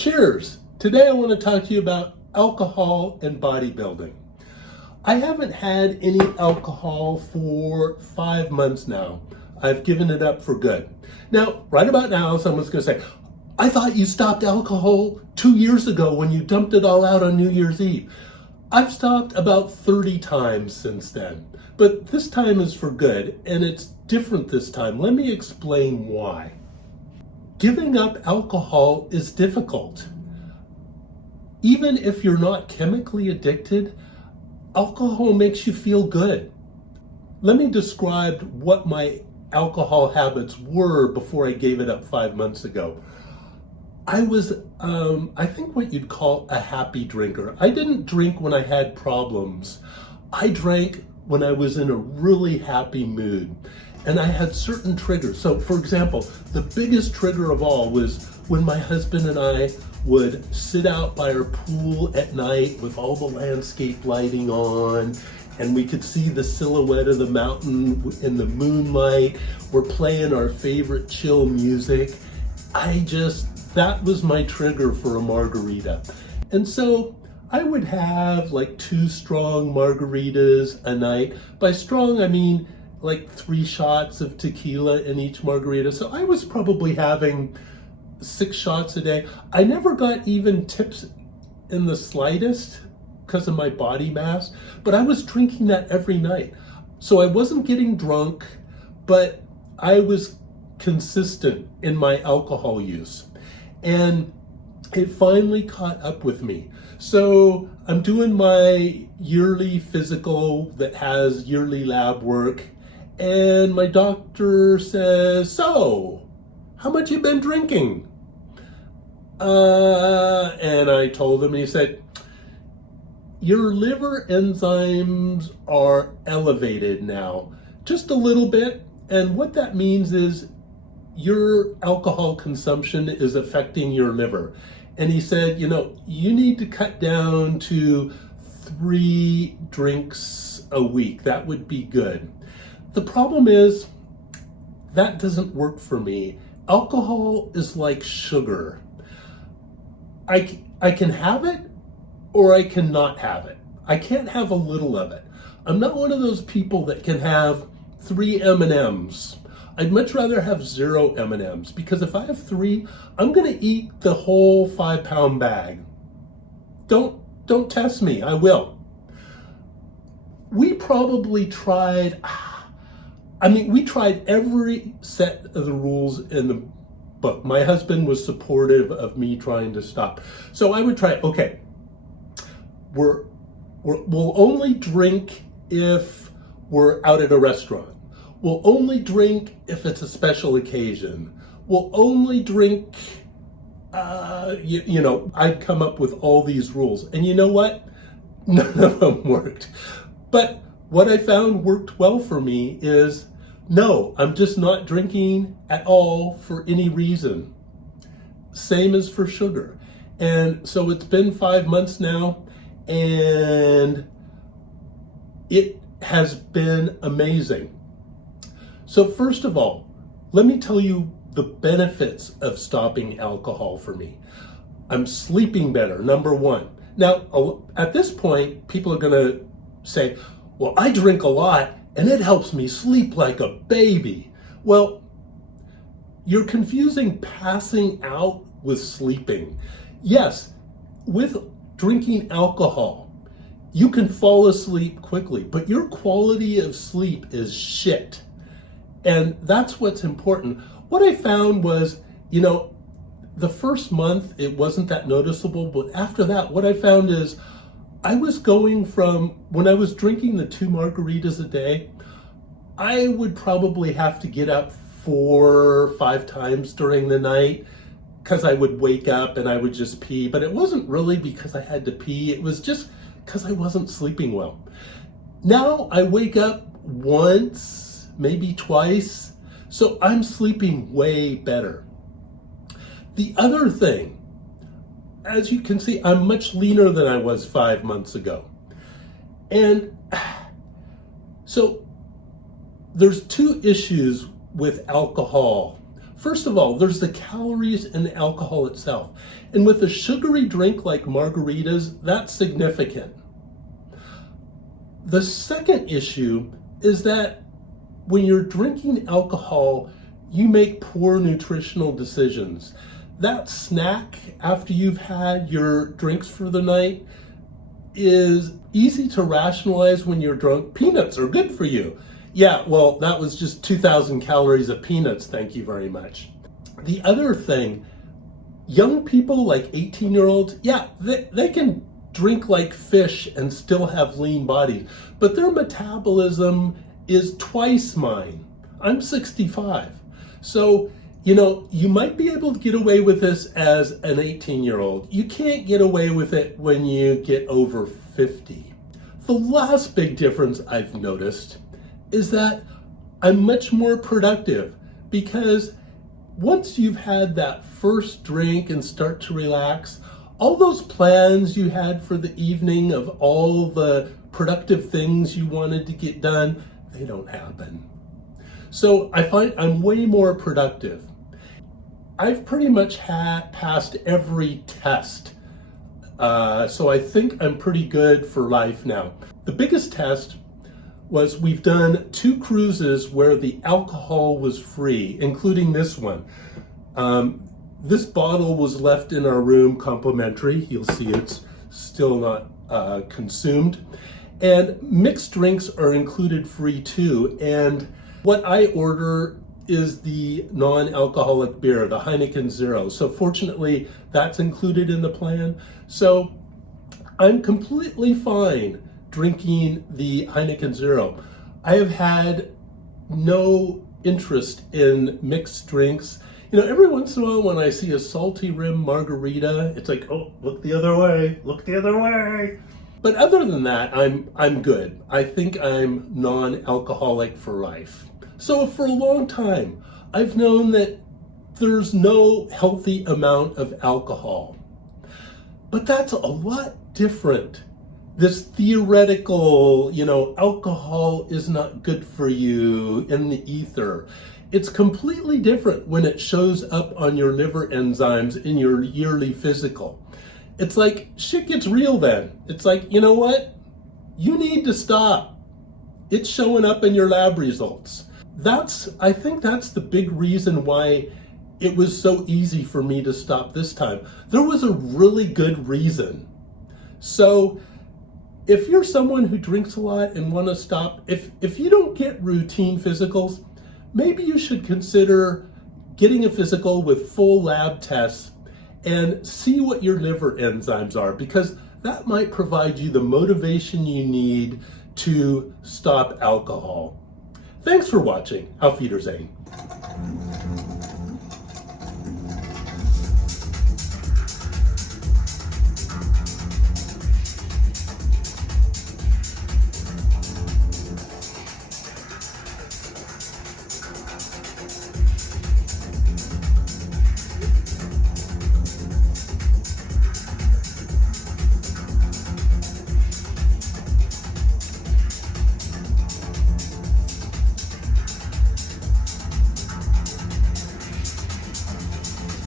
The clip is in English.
Cheers! Today I want to talk to you about alcohol and bodybuilding. I haven't had any alcohol for 5 months now. I've given it up for good. Now, right about now, someone's going to say, I thought you stopped alcohol 2 years ago when you dumped it all out on New Year's Eve. I've stopped about 30 times since then, but this time is for good, and it's different this time. Let me explain why. Giving up alcohol is difficult. Even if you're not chemically addicted, alcohol makes you feel good. Let me describe what my alcohol habits were before I gave it up 5 months ago. I was, I think what you'd call a happy drinker. I didn't drink when I had problems. I drank when I was in a really happy mood. And I had certain triggers. So for example, the biggest trigger of all was when my husband and I would sit out by our pool at night with all the landscape lighting on, and we could see the silhouette of the mountain in the moonlight. We're playing our favorite chill music. That was my trigger for a margarita. And so I would have like 2 strong margaritas a night. By strong, I mean like 3 shots of tequila in each margarita. So I was probably having 6 shots a day. I never got even tips in the slightest because of my body mass, but I was drinking that every night. So I wasn't getting drunk, but I was consistent in my alcohol use. And it finally caught up with me. So I'm doing my yearly physical that has yearly lab work, and my doctor says, so, how much you been drinking? And I told him, and he said, your liver enzymes are elevated now, just a little bit. And what that means is your alcohol consumption is affecting your liver. And he said, you need to cut down to 3 drinks a week. That would be good. The problem is that doesn't work for me. Alcohol is like sugar. I can have it or I cannot have it. I can't have a little of it. I'm not one of those people that can have 3 M&Ms. I'd much rather have 0 M&Ms, because if I have 3, I'm gonna eat the whole 5-pound bag. Don't test me, I will. We probably tried, we tried every set of the rules in the book. My husband was supportive of me trying to stop. So I would try, okay, we'll only drink if we're out at a restaurant. We'll only drink if it's a special occasion. We'll only drink, I'd come up with all these rules. And you know what? None of them worked. But what I found worked well for me is, no, I'm just not drinking at all for any reason. Same as for sugar. And so it's been 5 months now, and it has been amazing. So first of all, let me tell you the benefits of stopping alcohol for me. I'm sleeping better, number 1. Now, at this point, people are gonna say, well, I drink a lot and it helps me sleep like a baby. Well, you're confusing passing out with sleeping. Yes, with drinking alcohol, you can fall asleep quickly, but your quality of sleep is shit. And that's what's important. What I found was, the first month it wasn't that noticeable, but after that, what I found is I was going from, when I was drinking the 2 margaritas a day, I would probably have to get up 4 or 5 times during the night because I would wake up and I would just pee. But it wasn't really because I had to pee. It was just because I wasn't sleeping well. Now I wake up once, maybe twice, so I'm sleeping way better. The other thing, as you can see, I'm much leaner than I was 5 months ago. And so there's 2 issues with alcohol. First of all, there's the calories in the alcohol itself. And with a sugary drink like margaritas, that's significant. The second issue is that when you're drinking alcohol, you make poor nutritional decisions. That snack after you've had your drinks for the night is easy to rationalize when you're drunk. Peanuts are good for you. Yeah, well, that was just 2,000 calories of peanuts, thank you very much. The other thing, young people like 18-year-olds, yeah, they can drink like fish and still have lean bodies, but their metabolism is twice mine. I'm 65. So, you might be able to get away with this as an 18-year-old. You can't get away with it when you get over 50. The last big difference I've noticed is that I'm much more productive, because once you've had that first drink and start to relax, all those plans you had for the evening of all the productive things you wanted to get done, they don't happen. So I find I'm way more productive. I've pretty much passed every test. So I think I'm pretty good for life now. The biggest test was we've done 2 cruises where the alcohol was free, including this one. This bottle was left in our room complimentary. You'll see it's still not consumed. And mixed drinks are included free too. And what I order is the non-alcoholic beer, the Heineken Zero. So fortunately, that's included in the plan. So I'm completely fine drinking the Heineken Zero. I have had no interest in mixed drinks. Every once in a while when I see a salty rim margarita, it's like, oh, look the other way, look the other way. But other than that, I'm good. I think I'm non-alcoholic for life. So for a long time, I've known that there's no healthy amount of alcohol. But that's a lot different. This theoretical, alcohol is not good for you in the ether. It's completely different when it shows up on your liver enzymes in your yearly physical. It's like shit gets real then. It's like, you know what? You need to stop. It's showing up in your lab results. I think that's the big reason why it was so easy for me to stop this time. There was a really good reason. So if you're someone who drinks a lot and want to stop, if you don't get routine physicals, maybe you should consider getting a physical with full lab tests and see what your liver enzymes are, because that might provide you the motivation you need to stop alcohol. Thanks for watching. Auf Wiedersehen.